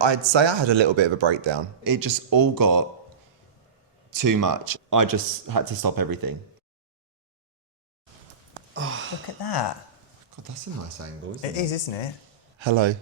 I'd say I had a little bit of a breakdown. It just all got too much. I just had to stop everything. Look at that. God, that's a nice angle, isn't it? It is, isn't it? Hello.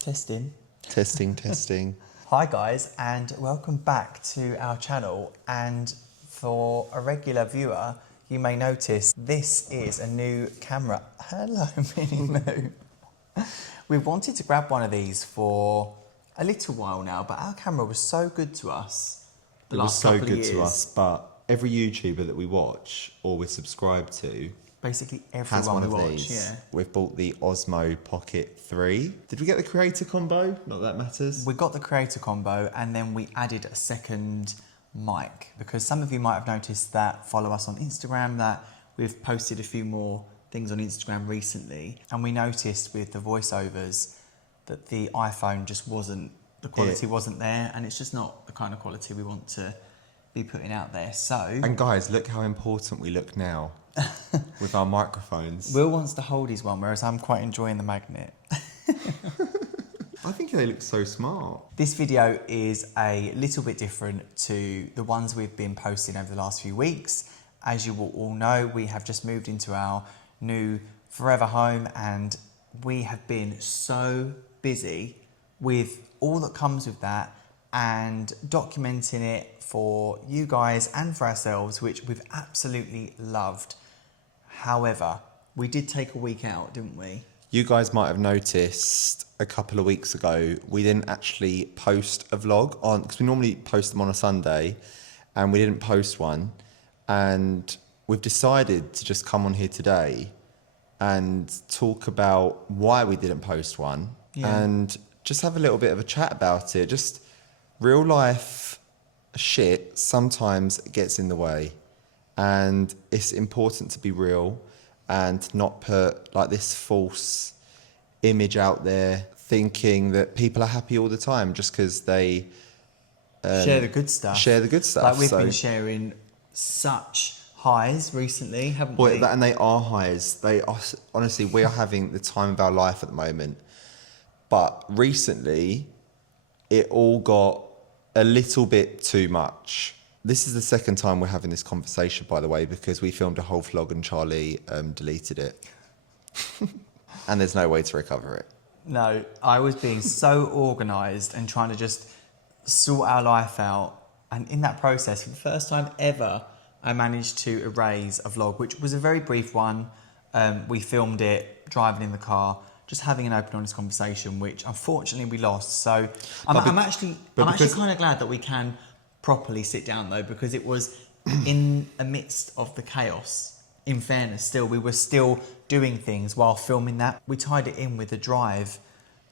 Testing. Testing, testing. Hi guys, and welcome back to our channel. And for a regular viewer, you may notice this is a new camera. Hello, Minnie Moo. We've wanted to grab one of these for a little while now, but our camera was so good to us the last couple of years. It was so good to us, but every YouTuber that we watch or we subscribe to basically has everyone one we of watch, these. yeah. We've bought the Osmo Pocket 3. Did we get the creator combo? Not that matters. We got the creator combo and then we added a second mic because some of you might have noticed that follow us on Instagram that we've posted a few more things on Instagram recently, and we noticed with the voiceovers that the iPhone just wasn't, the quality wasn't there, and it's just not the kind of quality we want to be putting out there. So, And guys, look how important we look now with our microphones. Will wants to hold his one, whereas I'm quite enjoying the magnet. I think they look so smart. This video is a little bit different to the ones we've been posting over the last few weeks. As you will all know, we have just moved into our new forever home, and we have been so busy with all that comes with that and documenting it for you guys and for ourselves, which we've absolutely loved. However, we did take a week out, didn't we? You guys might have noticed a couple of weeks ago, we didn't actually post a vlog on, because we normally post them on a Sunday, and we didn't post one. And we've decided to just come on here today and talk about why we didn't post one, and just have a little bit of a chat about it. Just real life shit sometimes gets in the way, and it's important to be real and not put like this false image out there thinking that people are happy all the time just because they share the good stuff. Share the good stuff. Like we've been sharing such highs recently, haven't we? And they are highs. They are, honestly, we are having the time of our life at the moment. But recently, it all got a little bit too much. This is the second time we're having this conversation, by the way, because we filmed a whole vlog and Charlie deleted it. And there's no way to recover it. No, I was being so organised and trying to just sort our life out. And in that process, for the first time ever, I managed to erase a vlog, which was a very brief one. We filmed it driving in the car, just having an open, honest conversation, which unfortunately we lost. So I'm actually kind of glad that we can properly sit down though, because it was in amidst of the chaos. In fairness, still, we were still doing things while filming that. We tied it in with a drive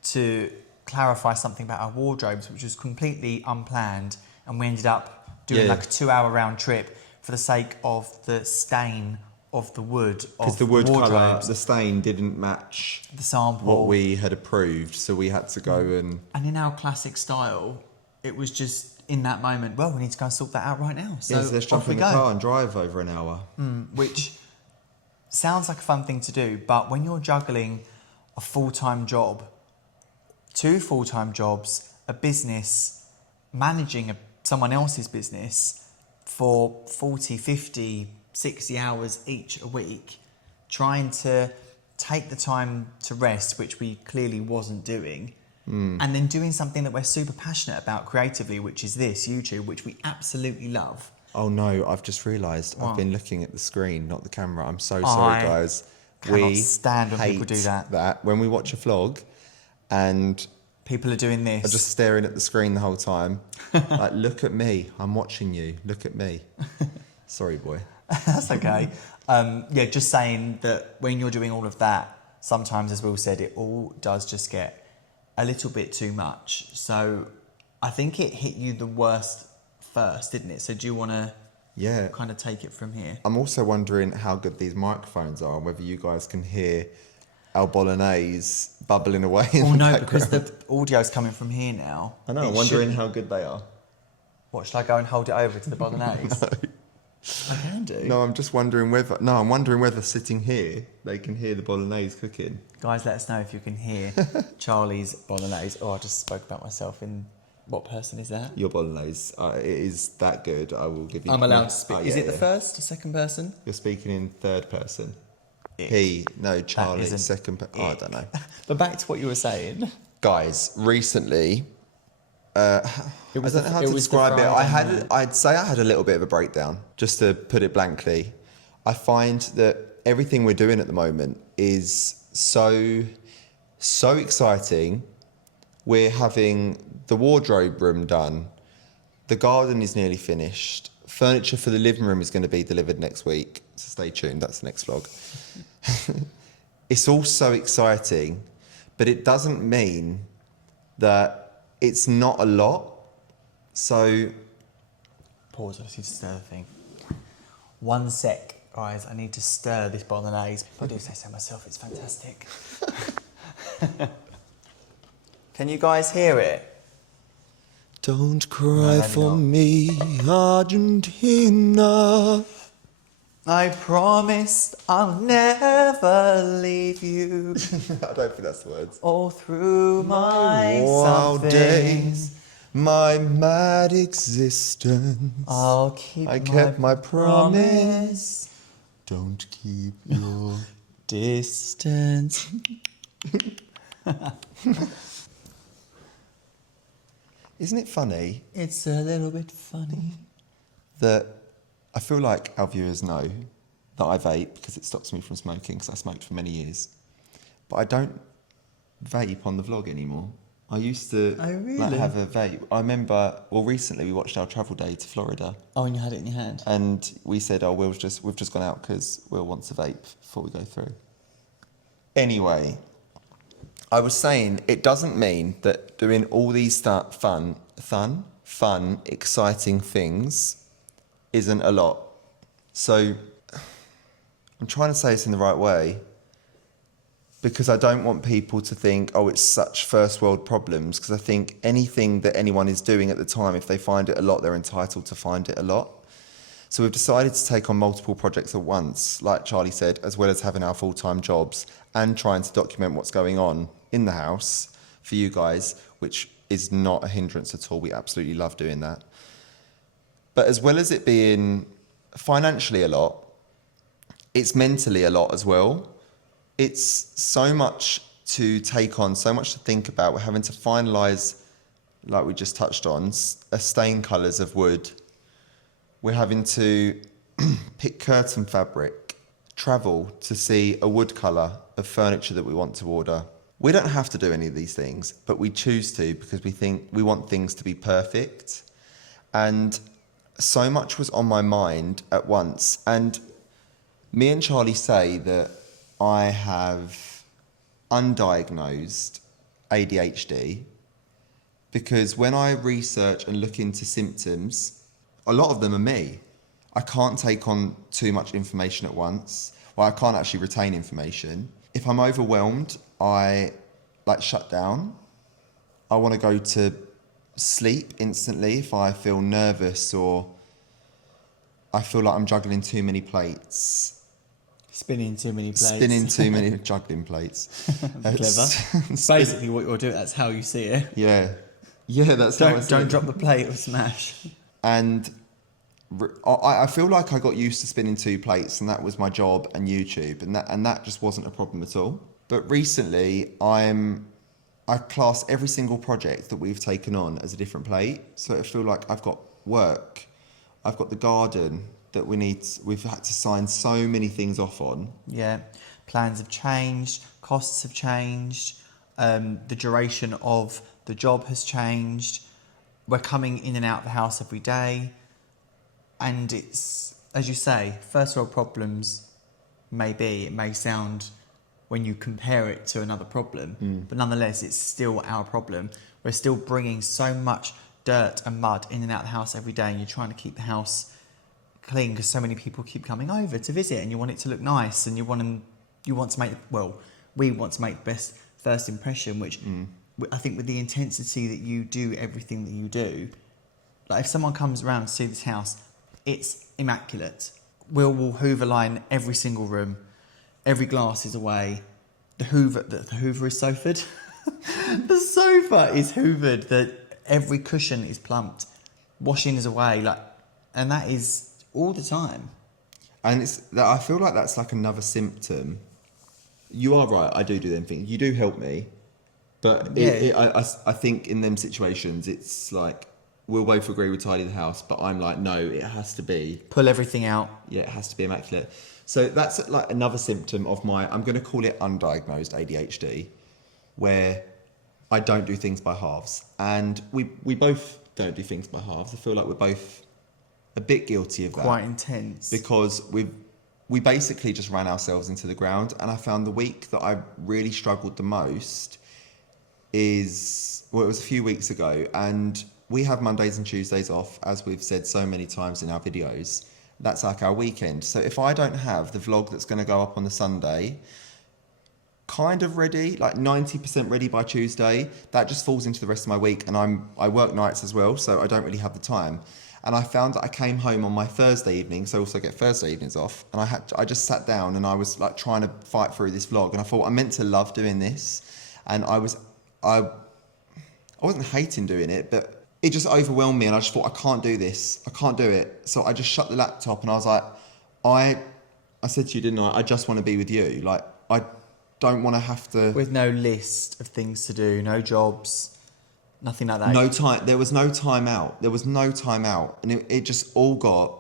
to clarify something about our wardrobes, which was completely unplanned. And we ended up doing like a 2-hour round trip for the sake of the stain of the wood. Because the wood colour, the stain didn't match the sample, what we had approved. So we had to go and in our classic style, it was just in that moment, well, we need to go and sort that out right now. So let's jump in the car and drive over an hour. Which sounds like a fun thing to do, but when you're juggling a full-time job, 2 full-time jobs, a business, managing someone else's business for 40, 50, 60 hours each a week, trying to take the time to rest, which we clearly wasn't doing, and then doing something that we're super passionate about creatively, which is this, YouTube, which we absolutely love. Oh no, I've just realised I've been looking at the screen, not the camera. I'm so sorry, guys. We stand when people do that. When we watch a vlog and people are doing this. are just staring at the screen the whole time. Like, look at me. I'm watching you. Look at me. Sorry, boy. That's okay. Just saying that when you're doing all of that, sometimes, as Will said, it all does just get a little bit too much. So I think it hit you the worst first, didn't it? So do you want to kind of take it from here? I'm also wondering how good these microphones are and whether you guys can hear our bolognese bubbling away in the background. Because the audio's coming from here now. I know, I'm wondering how good they are. What, should I go and hold it over to the bolognese? No. I can do. No, I'm just wondering whether. No, I'm wondering whether sitting here they can hear the bolognese cooking. Guys, let us know if you can hear Charlie's bolognese. Oh, I just spoke about myself in. What person is that? Your bolognese, it is that good. I will give you. I'm allowed to speak. Oh, Is yeah, it the yeah. first or second person? You're speaking in third person. It. Charlie, isn't second. Oh, I don't know. But back to what you were saying. Guys, recently, It I was don't know how it to was the describe it. Friday night. I'd say I had a little bit of a breakdown. Just to put it blankly, I find that everything we're doing at the moment is so exciting. We're having the wardrobe room done. The garden is nearly finished. Furniture for the living room is going to be delivered next week. So stay tuned. That's the next vlog. It's all so exciting, but it doesn't mean that it's not a lot. So Pause. I just need to stir the thing. 1 sec, guys. I need to stir this bolognese. If I do say so myself, it's fantastic. Can you guys hear it? don't cry maybe for not. me, Argentina. I promise I'll never leave you I don't think that's the words. all through my Wild something. days, my mad existence. I'll keep I kept my promise. Don't keep your distance. Isn't it funny It's a little bit funny. that I feel like our viewers know that I vape because it stops me from smoking because I smoked for many years. But I don't vape on the vlog anymore. I used to Oh, really? have a vape. I remember, recently we watched our travel day to Florida Oh, and you had it in your hand. and we said, we've just gone out because Will wants a vape before we go through. Anyway, I was saying it doesn't mean that doing all these fun, exciting things isn't a lot. So I'm trying to say this in the right way because I don't want people to think, it's such first world problems, because I think anything that anyone is doing at the time, if they find it a lot, they're entitled to find it a lot. So we've decided to take on multiple projects at once, like Charlie said, as well as having our full-time jobs and trying to document what's going on in the house for you guys, which is not a hindrance at all. We absolutely love doing that. But as well as it being financially a lot, it's mentally a lot as well. It's so much to take on, so much to think about. We're having to finalise, like we just touched on, stain colours of wood. We're having to pick curtain fabric, travel to see a wood colour of furniture that we want to order. We don't have to do any of these things, but we choose to because we think we want things to be perfect. And so much was on my mind at once. And me and Charlie say that I have undiagnosed ADHD because when I research and look into symptoms, a lot of them are me. I can't take on too much information at once. Well, I can't actually retain information. If I'm overwhelmed, I shut down. I want to go to sleep instantly if I feel nervous or I feel like I'm juggling too many plates. Spinning too many plates. Spinning too many juggling plates. Clever. Basically what you're doing, that's how you see it. Yeah. Yeah, that's how I see Don't it. drop the plate or smash. And I feel like I got used to spinning 2 plates and that was my job and YouTube and that just wasn't a problem at all. But recently I class every single project that we've taken on as a different plate. So I feel like I've got work, I've got the garden that we've had to sign so many things off on. Yeah, plans have changed, costs have changed, the duration of the job has changed. We're coming in and out of the house every day. And it's, as you say, first world problems it may sound when you compare it to another problem, but nonetheless, it's still our problem. We're still bringing so much dirt and mud in and out of the house every day, and you're trying to keep the house clean because so many people keep coming over to visit, and you want it to look nice, and we want to make the best first impression, which I think with the intensity that you do everything that you do, like if someone comes around to see this house, it's immaculate. Will hoover line every single room. Every glass is away. The hoover is sofaed. The sofa is hoovered. Every cushion is plumped. Washing is away. And that is all the time. And I feel like that's like another symptom. You are right. I do them things. You do help me, but I think in them situations, it's like we'll both agree we tidy the house, but I'm like, no, it has to be pull everything out. Yeah, it has to be immaculate. So that's like another symptom of I'm going to call it undiagnosed ADHD, where I don't do things by halves, and we both don't do things by halves. I feel like we're both a bit guilty of that. Quite intense. Because we basically just ran ourselves into the ground, and I found the week that I really struggled the most it was a few weeks ago, and we have Mondays and Tuesdays off, as we've said so many times in our videos. That's like our weekend. So if I don't have the vlog that's going to go up on the Sunday kind of ready, like 90% ready by Tuesday, that just falls into the rest of my week, and I work nights as well, so I don't really have the time. And I found that I came home on my Thursday evening, so I also get Thursday evenings off, and I just sat down and I was like trying to fight through this vlog, and I thought I'm meant to love doing this, and I wasn't hating doing it, but it just overwhelmed me, and I just thought, I can't do this. I can't do it. So I just shut the laptop, and I was like, I said to you, didn't I? I just want to be with you. Like, I don't want to have to... With no list of things to do, no jobs, nothing like that. No time. There was no time out. There was no time out. And it just all got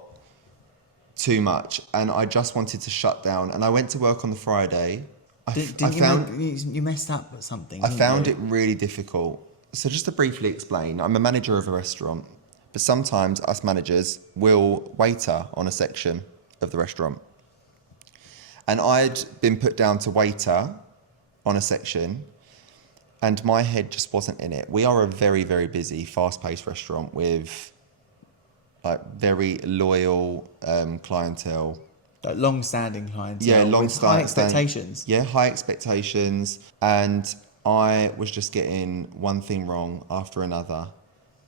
too much. And I just wanted to shut down. And I went to work on the Friday. You messed up with something. I found it really difficult. So just to briefly explain, I'm a manager of a restaurant, but sometimes us managers will waiter on a section of the restaurant. And I'd been put down to waiter on a section, and my head just wasn't in it. We are a very, very busy, fast-paced restaurant with like very loyal clientele. Like long-standing clientele. Yeah, high expectations. Yeah, high expectations. And I was just getting one thing wrong after another.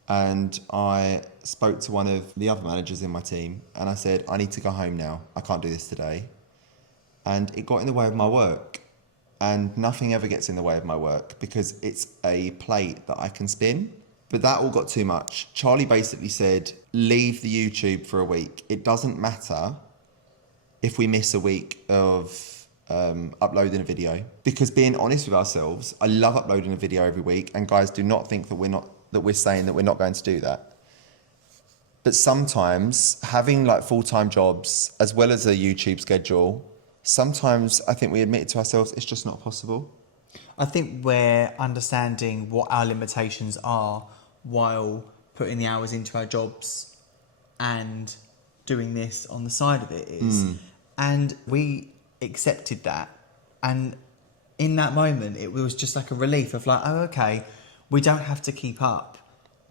And I spoke to one of the other managers in my team, and I said, I need to go home now. I can't do this today. And it got in the way of my work. And nothing ever gets in the way of my work because it's a plate that I can spin. But that all got too much. Charlie basically said, leave the YouTube for a week. It doesn't matter if we miss a week of uploading a video, because being honest with ourselves, I love uploading a video every week, and guys, do not think that we're saying that we're not going to do that. But sometimes having like full-time jobs as well as a YouTube schedule, sometimes I think we admit it to ourselves, it's just not possible. I think we're understanding what our limitations are while putting the hours into our jobs and doing this on the side of it is. And we accepted that, and in that moment it was just like a relief of like, oh, okay, we don't have to keep up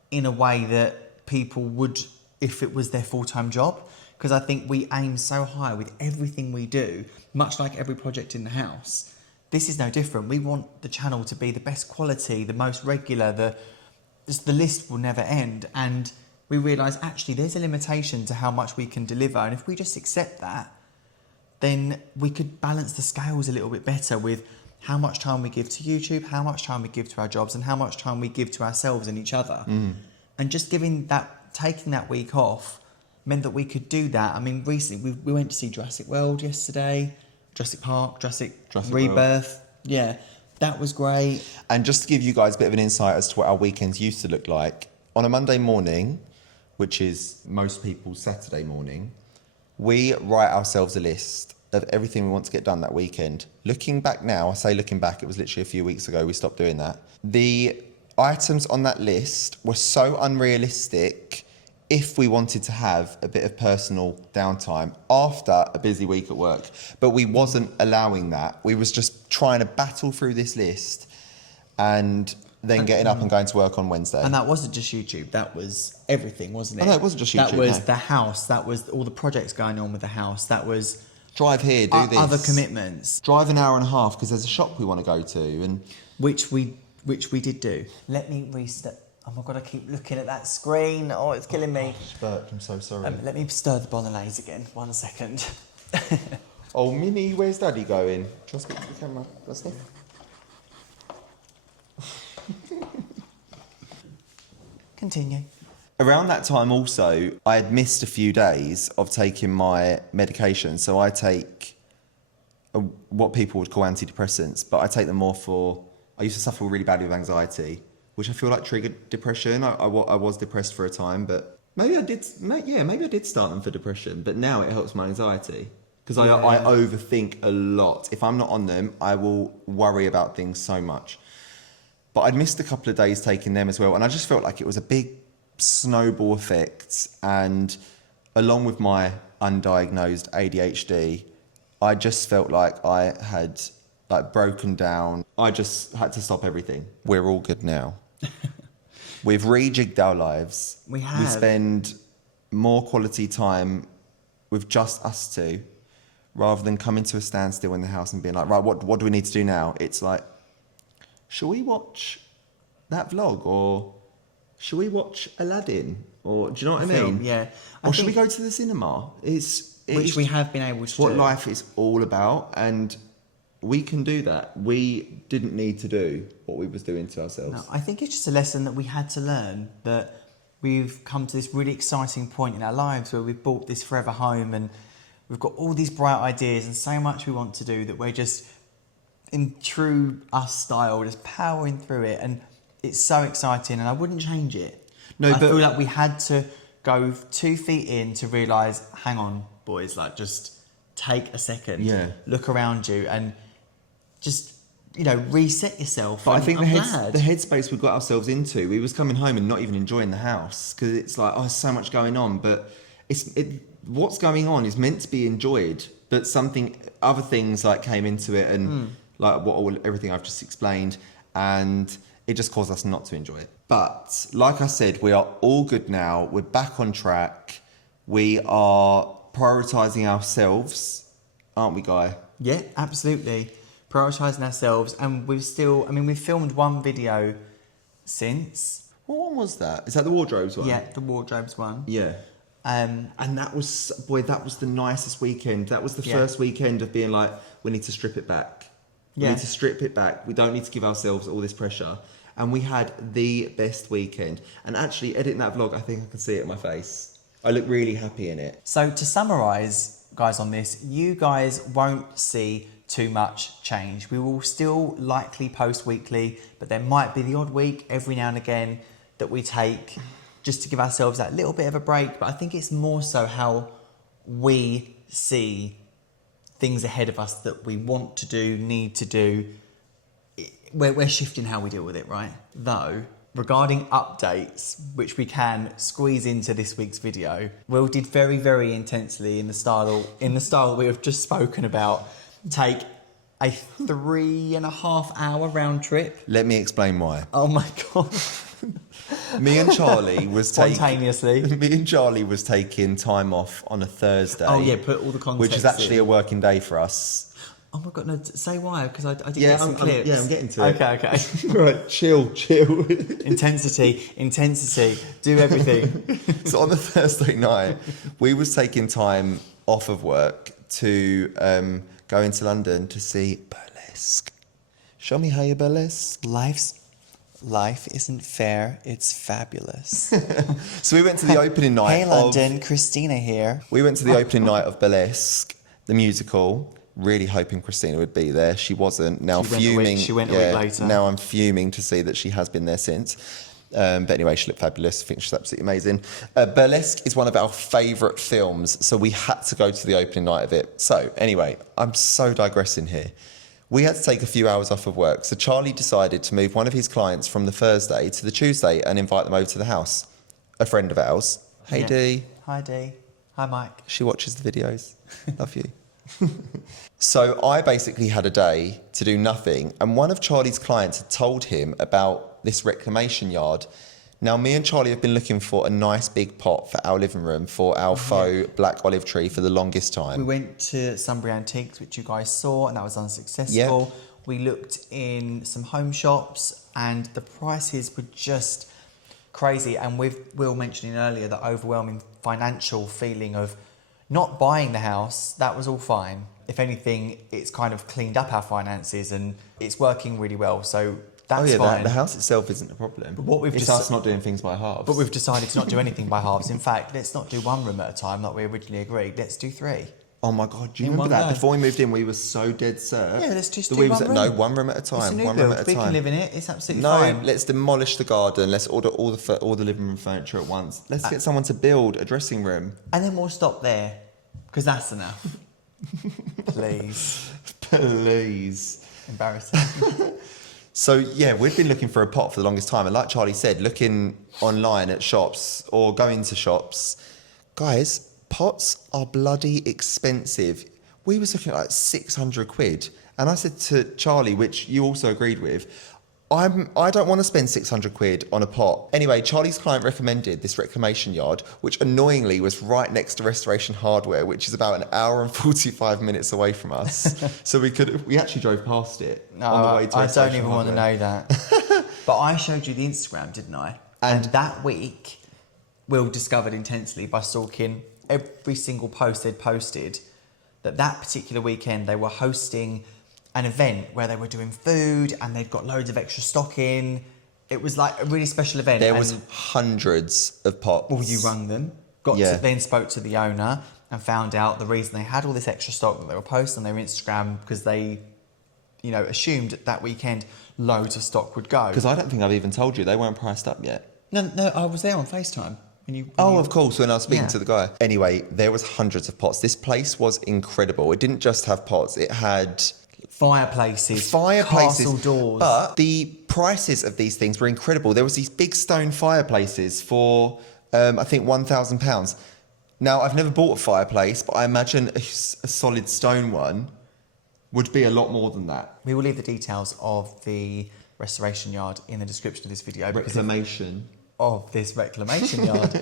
in a way that people would if it was their full-time job, because I think we aim so high with everything we do, much like every project in the house. This is no different. We want the channel to be the best quality, the most regular, the list will never end, and we realise actually there's a limitation to how much we can deliver, and if we just accept that, then we could balance the scales a little bit better with how much time we give to YouTube, how much time we give to our jobs, and how much time we give to ourselves and each other. And just taking that week off meant that we could do that. I mean, recently we went to see Jurassic World yesterday, Jurassic Park, Jurassic Rebirth. World. Yeah, that was great. And just to give you guys a bit of an insight as to what our weekends used to look like, on a Monday morning, which is most people's Saturday morning, we write ourselves a list of everything we want to get done that weekend. Looking back now, I say looking back, it was literally a few weeks ago we stopped doing that. The items on that list were so unrealistic if we wanted to have a bit of personal downtime after a busy week at work. But we wasn't allowing that. We was just trying to battle through this list and then getting up and going to work on Wednesday. And that wasn't just YouTube, that was everything, wasn't it? Oh, no, it wasn't just YouTube. That was the house, that was all the projects going on with the house, that was... Drive here, do this. Other commitments. Drive an hour and a half because there's a shop we want to go to. And Which we did do. Let me reset... Oh my God, I keep looking at that screen. Oh, it's killing me. Burped, I'm so sorry. Let me stir the bolognese again. 1 second. Oh, Minnie, where's Daddy going? Just speak to the camera. That's it. Continue. Around that time also, I had missed a few days of taking my medication. So I take what people would call antidepressants, but I take them more for... I used to suffer really badly with anxiety, which I feel like triggered depression. I was depressed for a time, but maybe I did start them for depression, but now it helps my anxiety. Because I overthink a lot. If I'm not on them, I will worry about things so much. But I'd missed a couple of days taking them as well, and I just felt like it was a big snowball effect. And along with my undiagnosed ADHD, I just felt like I had broken down. I just had to stop everything. We're all good now. We've rejigged our lives. We have. We spend more quality time with just us two, rather than coming to a standstill in the house and being like, right, what do we need to do now? It's like, shall we watch that vlog? Or shall we watch Aladdin? Or do you know what I mean? Yeah. Or should we go to the cinema? Which we have been able to do. What life is all about, and we can do that. We didn't need to do what we was doing to ourselves. No, I think it's just a lesson that we had to learn, that we've come to this really exciting point in our lives where we've bought this forever home and we've got all these bright ideas and so much we want to do that we're just, in true us style, just powering through it. And it's so exciting and I wouldn't change it. No, I feel like we had to go 2 feet in to realise, hang on, boys, like just take a second, look around you and just, reset yourself. But I think the headspace we got ourselves into, we was coming home and not even enjoying the house because it's like, there's so much going on, but what's going on is meant to be enjoyed, but other things like came into it and everything I've just explained, and it just caused us not to enjoy it. But like I said, we are all good now. We're back on track. We are prioritising ourselves, aren't we, Guy? Yeah, absolutely. Prioritising ourselves, and we've filmed one video since. What one was that? Is that the wardrobes one? Yeah, the wardrobes one. Yeah. And that was the nicest weekend. That was the first weekend of being like, we need to strip it back. We need to strip it back. We don't need to give ourselves all this pressure. And we had the best weekend. And actually, editing that vlog, I think I can see it in my face. I look really happy in it. So to summarise, guys, on this, you guys won't see too much change. We will still likely post weekly, but there might be the odd week every now and again that we take just to give ourselves that little bit of a break. But I think it's more so how we see things ahead of us that we want to do, need to do. We're shifting how we deal with it, right? Though, regarding updates, which we can squeeze into this week's video, Will did very, very intensely in the style that we have just spoken about, take a 3.5 hour round trip. Let me explain why. Oh my God. Me and Charlie was taking time off on a Thursday. Oh yeah, put all the context which is actually in. a working day for us. Oh my God, no, say why, because I did get some clips. I'm getting to it. Okay. Right, chill. Intensity, do everything. So on the Thursday night, we was taking time off of work to go into London to see burlesque. Show me how you burlesque. Life isn't fair, it's fabulous. So we went to the opening night. Hey London, Christina here. We went to the opening night of Burlesque, the musical. Really hoping Christina would be there. She wasn't. Now fuming. She went a week later. Now I'm fuming to see that she has been there since. But anyway, she looked fabulous. I think she's absolutely amazing. Burlesque is one of our favourite films, so we had to go to the opening night of it. So anyway, I'm so digressing here. We had to take a few hours off of work, so Charlie decided to move one of his clients from the Thursday to the Tuesday and invite them over to the house. A friend of ours. Hey, Dee. Hi, Dee. Hi, Mike. She watches the videos. Love you. So I basically had a day to do nothing, and one of Charlie's clients had told him about this reclamation yard. Now, me and Charlie have been looking for a nice big pot for our living room for our faux black olive tree for the longest time. We went to Sunbury Antiques, which you guys saw, and that was unsuccessful. Yep. We looked in some home shops, and the prices were just crazy. And with Will mentioning earlier the overwhelming financial feeling of not buying the house, that was all fine. If anything, it's kind of cleaned up our finances and it's working really well. So that's fine. The house itself isn't a problem. But what we've it's us not doing things by halves. But we've decided to not do anything by halves. In fact, let's not do one room at a time like we originally agreed. Let's do 3. Oh my God, do you In remember one that? go. Before we moved in, we were so dead cert. Yeah, let's just that do we was one at, No, room. one room at a It's time. a new One room build. at a We time. can live in it. It's absolutely No, fine. let's demolish the garden. Let's order all the living room furniture at once. Let's get someone to build a dressing room. And then we'll stop there, because that's enough. Please. Please. Embarrassing. So yeah, we've been looking for a pot for the longest time, and like Charlie said, looking online at shops or going to shops, guys, pots are bloody expensive. We was looking at like 600 quid, and I said to Charlie, which you also agreed with, I don't want to spend 600 quid on a pot. Anyway, Charlie's client recommended this reclamation yard, which annoyingly was right next to Restoration Hardware, which is about an hour and 45 minutes away from us. So we actually drove past it on the way to I Restoration don't even want to Hardware. know that. But I showed you the Instagram, didn't I? And that week, Will discovered intensely by stalking every single post they'd posted that particular weekend they were hosting an event where they were doing food and they'd got loads of extra stock in. It was like a really special event. There was hundreds of pots. Well, you rang them, then spoke to the owner and found out the reason they had all this extra stock that they were posting on their Instagram because they, assumed that weekend loads of stock would go. Because I don't think I've even told you, they weren't priced up yet. No, I was there on FaceTime. Of course, when I was speaking Yeah. to the guy. Anyway, there was hundreds of pots. This place was incredible. It didn't just have pots, it had Fireplaces, castle doors. But the prices of these things were incredible. There was these big stone fireplaces for, I think, £1,000. Now, I've never bought a fireplace, but I imagine a solid stone one would be a lot more than that. We will leave the details of the restoration yard in the description of this video. Reclamation. Of this reclamation yard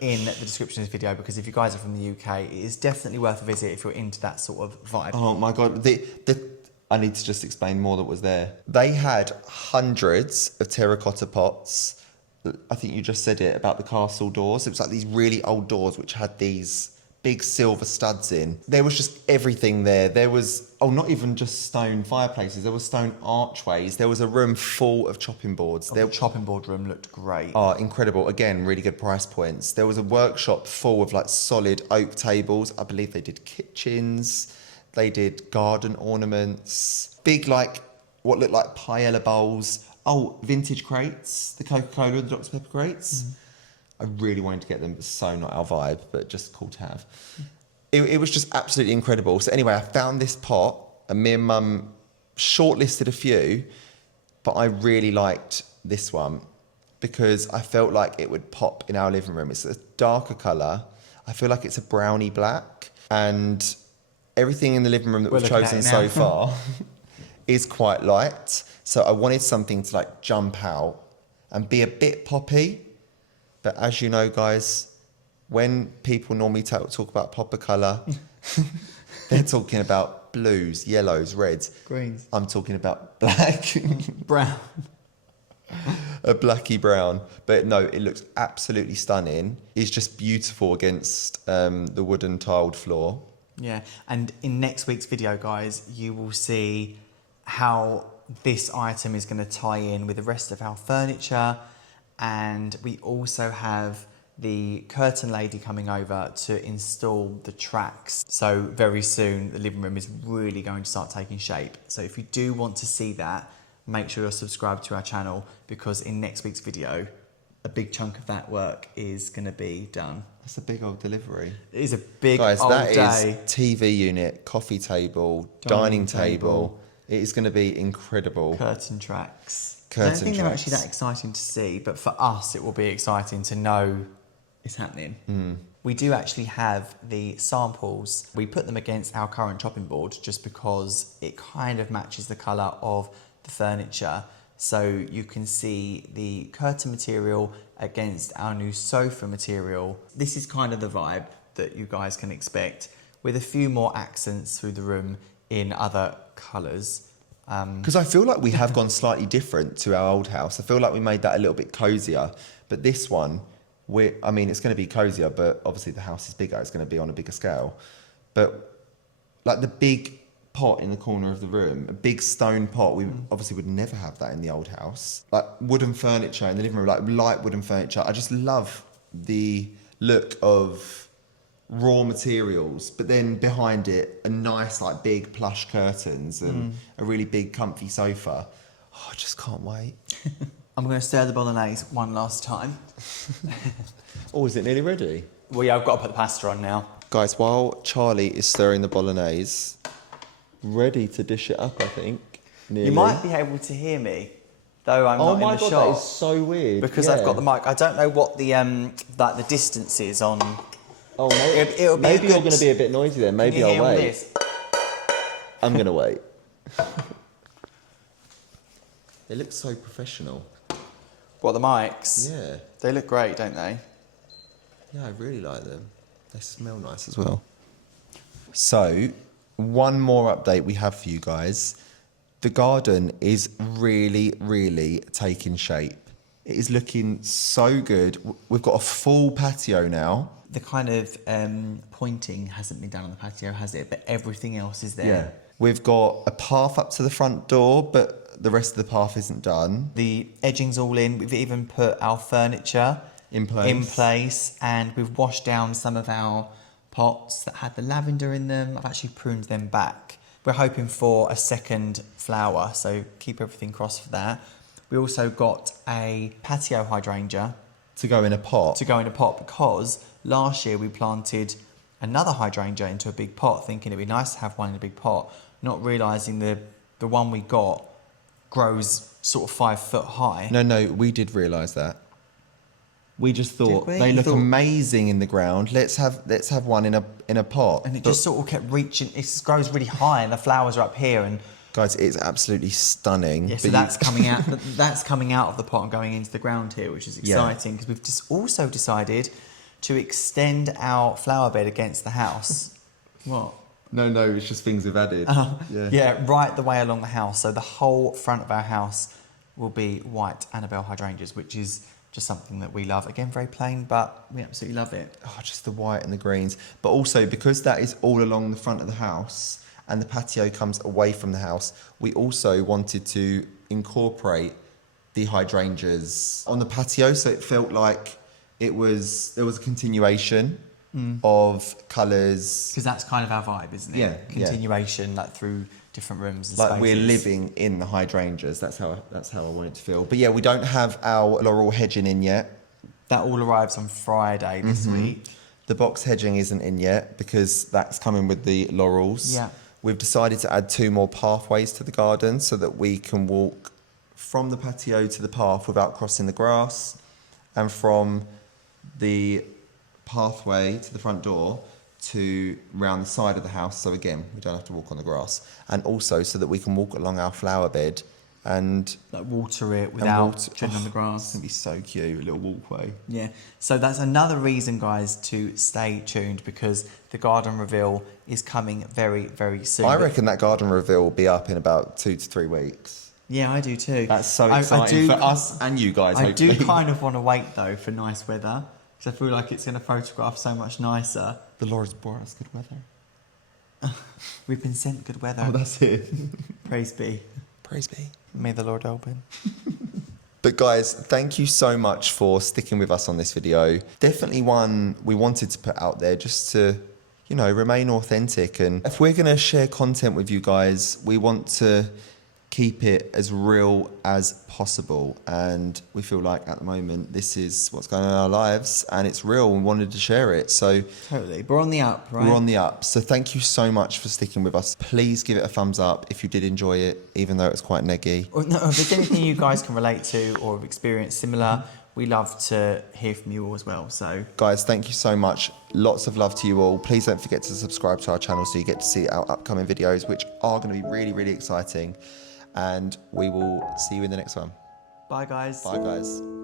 in the description of this video, because if you guys are from the UK, it is definitely worth a visit if you're into that sort of vibe. Oh my God. I need to just explain more that was there. They had hundreds of terracotta pots. I think you just said it about the castle doors. It was like these really old doors which had these big silver studs in. There was just everything there. There was, not even just stone fireplaces. There were stone archways. There was a room full of chopping boards. The chopping board room looked great. Oh, incredible. Again, really good price points. There was a workshop full of like solid oak tables. I believe they did kitchens. They did garden ornaments. Big what looked like paella bowls. Oh, vintage crates. The Coca-Cola and the Dr. Pepper crates. I really wanted to get them, but so not our vibe, but just cool to have. It was just absolutely incredible. So anyway, I found this pot, and me and Mum shortlisted a few, but I really liked this one because I felt like it would pop in our living room. It's a darker colour. I feel like it's a browny black, and everything in the living room that we've chosen so far is quite light. So I wanted something to jump out and be a bit poppy. But as you know, guys, when people normally talk about pop of colour, they're talking about blues, yellows, reds. Greens. I'm talking about black. Brown. A blacky brown. But no, it looks absolutely stunning. It's just beautiful against the wooden tiled floor. Yeah, and in next week's video, guys, you will see how this item is going to tie in with the rest of our furniture. And we also have the curtain lady coming over to install the tracks. So very soon, the living room is really going to start taking shape. So if you do want to see that, make sure you're subscribed to our channel, because in next week's video, a big chunk of that work is going to be done. That's a big old delivery. It is a big Guys, old that day. is TV unit, coffee table, dining table. It is going to be incredible. Curtain tracks. I Curtain don't think they're tracks. actually that exciting to see, but for us, it will be exciting to know it's happening. We do actually have the samples. We put them against our current chopping board just because it kind of matches the colour of the furniture. So you can see the curtain material against our new sofa material. This is kind of the vibe that you guys can expect, with a few more accents through the room in other colours. Because I feel like we have gone slightly different to our old house. I feel like we made that a little bit cozier. But this one, I mean, it's going to be cozier, but obviously the house is bigger. It's going to be on a bigger scale. But like the big pot in the corner of the room, a big stone pot, we obviously would never have that in the old house. Like wooden furniture in the living room, like light wooden furniture. I just love the look of raw materials, but then behind it, a nice like big plush curtains and a really big comfy sofa. Oh, I just can't wait. I'm going to stir the bolognese one last time. Oh, is it nearly ready? Well, yeah, I've got to put the pasta on now. Guys, while Charlie is stirring the bolognese, ready to dish it up, I think. Nearly. You might be able to hear me, though I'm not in the God, shot. that is so weird. Because I've got the mic. I don't know what the like the distance is on. Oh, maybe, It'll be maybe a good... you're going to be a bit noisy then. Maybe Can you I'll hear all wait. this? I'm going to wait. They look so professional. What, the mics? Yeah. They look great, don't they? Yeah, I really like them. They smell nice as well. So, one more update we have for you guys. The garden is really, really taking shape. It is looking so good. We've got a full patio now. The kind of pointing hasn't been done on the patio, has it? But everything else is there. Yeah. We've got a path up to the front door, but the rest of the path isn't done. The edging's all in. We've even put our furniture In place. and we've washed down some of our pots that had the lavender in them. I've actually pruned them back. We're hoping for a second flower, so keep everything crossed for that. We also got a patio hydrangea To go in a pot. to go in a pot because last year we planted another hydrangea into a big pot, thinking it'd be nice to have one in a big pot, not realising the one we got grows sort of 5 foot high. No, we did realise that. We just thought Did we? they You look thought- amazing in the ground. Let's have one in a pot. And it But just sort of kept reaching, it just grows really high and the flowers are up here and guys, it's absolutely stunning. yeah, so But that's coming out. That's coming out of the pot and going into the ground here, which is exciting because we've just also decided to extend our flower bed against the house. What? No, it's just things we've added. Yeah, right the way along the house. So the whole front of our house will be white Annabelle hydrangeas, which is just something that we love. Again, very plain, but we absolutely love it. Oh, just the white and the greens. But also because that is all along the front of the house and the patio comes away from the house, we also wanted to incorporate the hydrangeas on the patio, so it felt like there was a continuation of colours. Because that's kind of our vibe, isn't it? Yeah, Continuation, like through different rooms and Like spaces. we're living in the hydrangeas. That's how I want it to feel. But yeah, we don't have our laurel hedging in yet. That all arrives on Friday this week. The box hedging isn't in yet because that's coming with the laurels. Yeah. We've decided to add 2 more pathways to the garden so that we can walk from the patio to the path without crossing the grass, and from the pathway to the front door to round the side of the house. So again, we don't have to walk on the grass, and also so that we can walk along our flower bed and Like water it without treading on the It's grass. gonna be so cute, a little walkway. Yeah, so that's another reason, guys, to stay tuned because the garden reveal is coming very, very soon. I reckon that garden reveal will be up in about 2 to 3 weeks. Yeah, I do too. That's so I exciting do- for us and you guys. I do hopefully. kind of want to wait though for nice weather because I feel like it's going to photograph so much nicer. The Lord's brought us good weather. We've been sent good weather. Oh, that's it. Praise be. Praise be. May the Lord open. But guys, thank you so much for sticking with us on this video. Definitely one we wanted to put out there just to, remain authentic. And if we're going to share content with you guys, we want to keep it as real as possible. And we feel like at the moment, this is what's going on in our lives and it's real. We wanted to share it. So Totally. We're on the up, right? we're on the up. So thank you so much for sticking with us. Please give it a thumbs up if you did enjoy it, even though it's quite neggy. Or no, if there's anything you guys can relate to or have experienced similar, we love to hear from you all as well. So Guys, thank you so much. Lots of love to you all. Please don't forget to subscribe to our channel so you get to see our upcoming videos, which are going to be really, really exciting. And we will see you in the next one. bye, guys. Bye, guys.